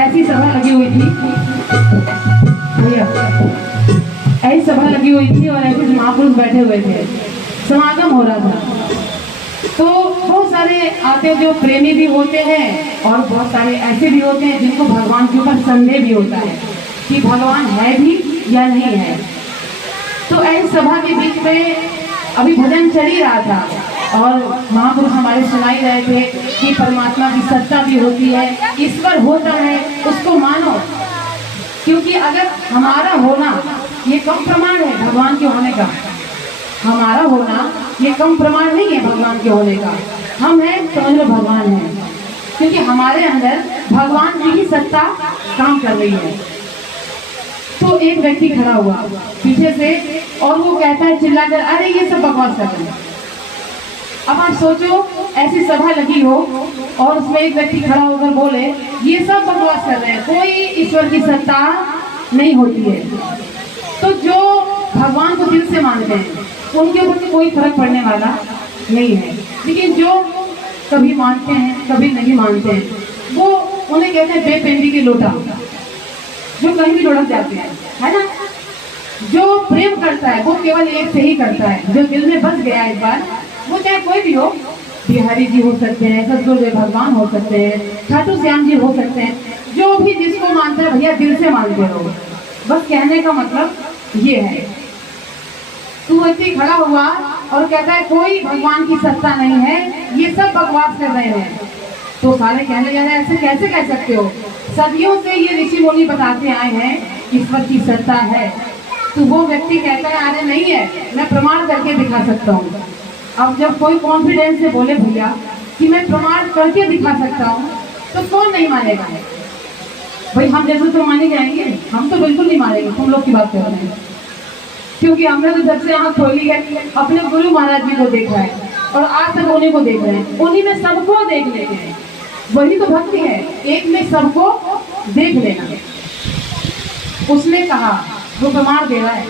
ऐसी सभा लगी हुई थी भैया, ऐसी सभा लगी हुई थी और ऐसे महापुरुष बैठे हुए थे, समागम हो रहा था। तो बहुत सारे आते जो प्रेमी भी होते हैं और बहुत सारे ऐसे भी होते हैं जिनको भगवान के ऊपर संदेह भी होता है कि भगवान है भी या नहीं है। तो ऐसी सभा के बीच में अभी भजन चल ही रहा था और महापुरुष हमारे सुनाई रहे थे कि परमात्मा की सत्ता भी होती है, ईश्वर होता है, उसको मानो। क्योंकि अगर हमारा होना ये कम प्रमाण है भगवान के होने का, हमारा होना ये कम प्रमाण नहीं है भगवान के होने का। हम हैं समझ लो भगवान है, क्योंकि हमारे अंदर भगवान की ही सत्ता काम कर रही है। तो एक व्यक्ति खड़ा हुआ पीछे से और वो कहता है चिल्लाकर, अरे ये सब बकवास कर रहे हैं। अब आप सोचो ऐसी सभा लगी हो और उसमें एक व्यक्ति खड़ा होकर बोले ये सब बकवास कर रहे हैं, कोई ईश्वर की सत्ता नहीं होती है। तो जो भगवान को दिल से मानते हैं उनके ऊपर तो कोई फर्क पड़ने वाला नहीं है, लेकिन जो कभी मानते हैं कभी नहीं मानते हैं वो उन्हें कहते हैं बेपेंदी के लोटा, जो कहीं भी लुढ़क जाते हैं, है ना। जो प्रेम करता है वो केवल एक से ही करता है, जो दिल में बस गया एक बार, वो चाहे कोई भी हो, बिहारी जी हो सकते हैं, सतगुरुदेव भगवान हो सकते हैं, खाटू श्याम जी हो सकते हैं, जो भी जिसको मानता है भैया दिल से मानते रहो। बस कहने का मतलब ये है। तू व्यक्ति खड़ा हुआ और कहता है कोई भगवान की सत्ता नहीं है, ये सब बकवास कर रहे हैं। तो सारे कहने जा रहे हैं ऐसे कैसे कह सकते हो, सदियों से ये ऋषि मुनि बताते आए हैं ईश्वर की सत्ता है। तो वो व्यक्ति कहता है अरे नहीं है, मैं प्रमाण करके दिखा सकता हूँ। अब जब कोई कॉन्फिडेंस से बोले भैया कि मैं प्रमाण करके दिखा सकता हूँ तो कौन नहीं मानेगा। भाई हम जैसे तो माने जाएंगे, हम तो बिल्कुल नहीं मानेंगे, तुम लोग की बात कर रहे हैं। क्योंकि हमने तो जब से आँख खोली है अपने गुरु महाराज जी को देखा है और आज तक उन्हीं को देख रहे हैं, उन्हीं में सबको देख लेते हैं। वही तो भक्ति है, एक में सबको देख लेना। उसने कहा, वो प्रमाण दे रहा है,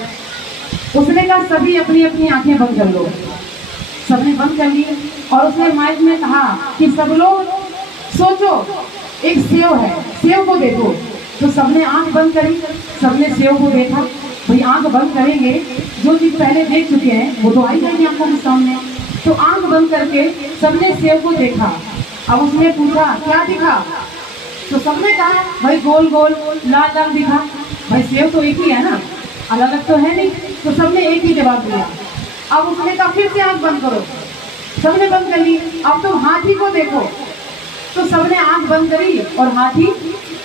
उसने कहा सभी अपनी अपनी आंखें बंद कर लो। सबने बंद कर ली और उसने माइक में कहा कि सब लोग सोचो एक सेव है, सेव को देखो। तो सबने आंख बंद करी, सबने सेव को देखा। भाई आंख बंद करेंगे, जो चीज पहले देख चुके हैं वो तो आई जाएगी आंखों के सामने। तो आंख बंद करके सबने सेव को देखा। अब उसने पूछा क्या दिखा, तो सबने कहा भाई गोल गोल लाल लाल दिखा। भाई सेव तो एक ही है ना, अलग अलग तो है नहीं। तो सबने एक ही जवाब दिया। अब उसने कहा फिर से आंख बंद करो, सबने बंद कर ली। अब तुम हाथी को देखो, तो सबने आंख बंद करी और हाथी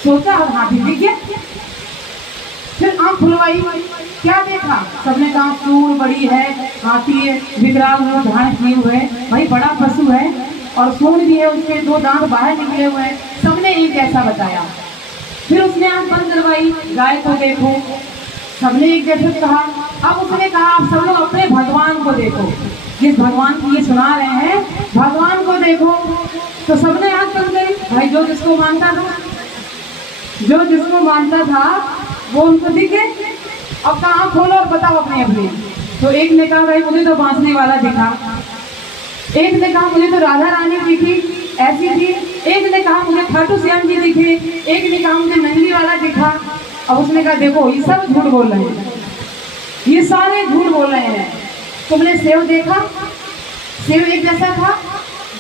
सोचा और हाथी दिख गया। फिर आंख खुलवाई, क्या देखा, सबने कहा सूंड बड़ी है, हाथी है, विकराल है, धान किए हुए, भाई बड़ा पशु है और सूंड भी है, उसके दो दांत बाहर निकले हुए हैं। सबने एक जैसा बताया। फिर उसने आंख बंद करवाई, गाय को देखो, सबने एक जैसा कहा। अब उसने कहा आप सब लोग अपने भगवान को देखो, जिस भगवान की ये सुना रहे हैं भगवान को देखो। तो सबने आंख बंद करी। भाई जो जिसको मानता था, जो जिसको मानता था वो उनको दिख गए। अब कहा खोलो और बताओ अपने अपने। तो एक ने कहा भाई मुझे तो बांसुरी वाला दिखा, एक ने कहा मुझे तो राधा रानी दिखी ऐसी थी, एक ने कहा मुझे खाटू श्याम जी दिखे, एक ने कहा मुझे नंदी वाला दिखा। अब उसने कहा देखो ये सब झूठ बोल रहे हैं, ये सारे झूठ बोल रहे हैं। तुमने सेव देखा, सेव एक जैसा था,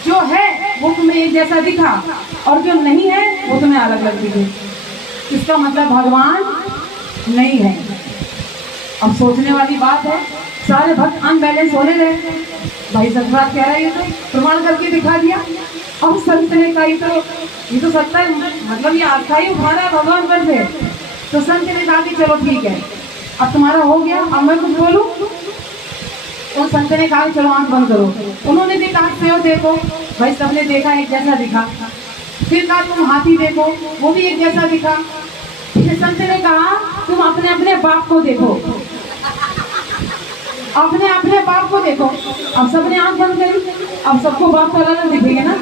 जो है वो तुम्हें एक जैसा दिखा और जो नहीं है वो तुम्हें अलग अलग दिखे। इसका मतलब भगवान नहीं है। अब सोचने वाली बात है, सारे भक्त अनबैलेंस होने रहे। भाई सतराज कह रहा है ये तो प्रमाण करके दिखा दिया। अब संत ने कहा ये तो सत्ता है, मतलब ये आपका ही उठा रहा है भगवान पर से। तो संत ने कहा कि चलो ठीक है, अब तुम्हारा हो गया, अब मैं कुछ बोलूं। तो संत ने कहा चलो आंख बंद करो। उन्होंने भी कहा सेव देखो, भाई सबने देखा एक जैसा दिखा। फिर कहा तुम हाथी देखो, वो भी एक जैसा दिखा। फिर संत ने कहा तुम अपने अपने बाप को देखो, अपने अपने बाप को देखो। अब सबने आंख बंद करी, अब सबको बाप तो अलग दिखेगा ना,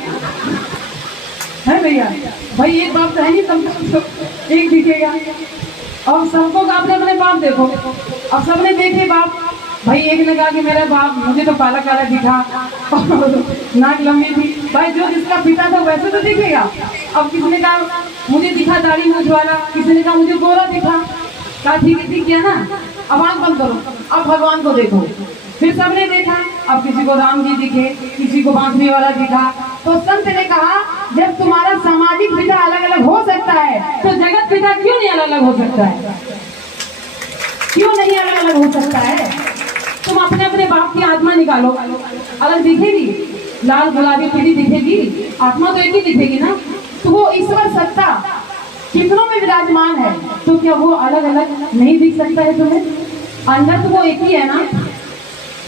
है भैया। भाई एक बाप तो है नहीं, सबको एक दिखेगा। अब सबको अपने अपने बाप देखो। अब सबने देखे बाप। भाई एक ने कहा कि मेरा बाप मुझे तो काला काला दिखा और नाक लंबी थी। भाई जो जिसका पिता था वैसे तो दिखेगा। अब किसने कहा मुझे दिखा दाढ़ी मूछ वाला, किसी ने कहा मुझे गोरा दिखा, कहा ठीक किया ना, अब आंख बंद करो, अब भगवान को देखो। फिर सबने देखा, अब किसी को राम जी दिखे, किसी को बांसुरी वाला दिखा। तो संत ने कहा जब तुम्हारा सामाजिक पिता अलग अलग हो सकता है तो जगत पिता क्यों नहीं अलग अलग हो सकता है? क्यों नहीं अलग अलग हो सकता है? तुम अपने अपने बाप की आत्मा निकालो, अलग दिखेगी? लाल गुलाबी पीली दिखेगी? आत्मा तो एक ही दिखेगी ना। तो वो ईश्वर सत्ता कितनों में विराजमान है, तो क्या वो अलग अलग नहीं दिख सकता है तुम्हें? अंदर तो वो एक ही है ना।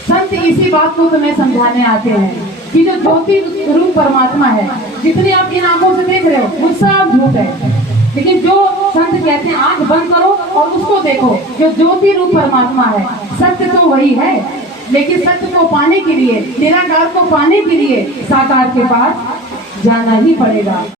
संत इसी बात को तुम्हें समझाने आते हैं कि जो ज्योति रूप परमात्मा है, जितनी आप इन आंखों से देख रहे हो वो सब झूठ है। लेकिन जो संत कहते हैं आंख बंद करो और उसको देखो, जो ज्योति रूप परमात्मा है, सत्य तो वही है। लेकिन सत्य को पाने के लिए, निराकार को पाने के लिए साकार के पास जाना ही पड़ेगा।